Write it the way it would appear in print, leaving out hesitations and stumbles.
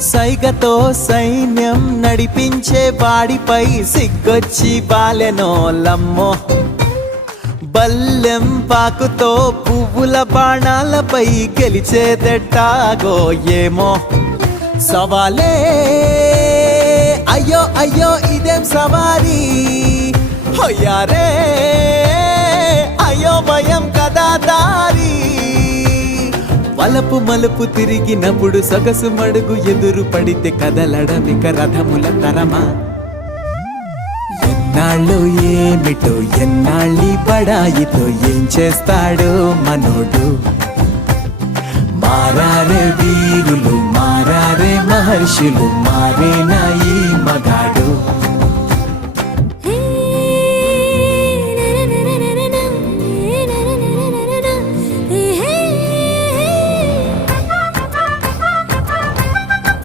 సైగతో సైన్యం నడిపించే వాడిపై సిగ్గొచ్చి బాలెనోలమ్మో. బల్లెం పాకుతో పువ్వుల బాణాలపై గెలిచేదెట్టాగో ఏమో. సవాలే అయ్యో అయ్యో ఇదేం సవారీ, హొయ్యారే అయ్యో భయం కదా దారి. వలపు మలుపు తిరిగినప్పుడు సొగసు మడుగు ఎదురు పడితే కదలడమిక రథముల తరమా. ఎన్నాళ్ళు ఏమిటో ఎన్నాళ్ళి బడాయితో ఏం చేస్తాడో మనోడు. మారారే వీరులు మారారే మహర్షులు మారేనా ఈ మగాడు.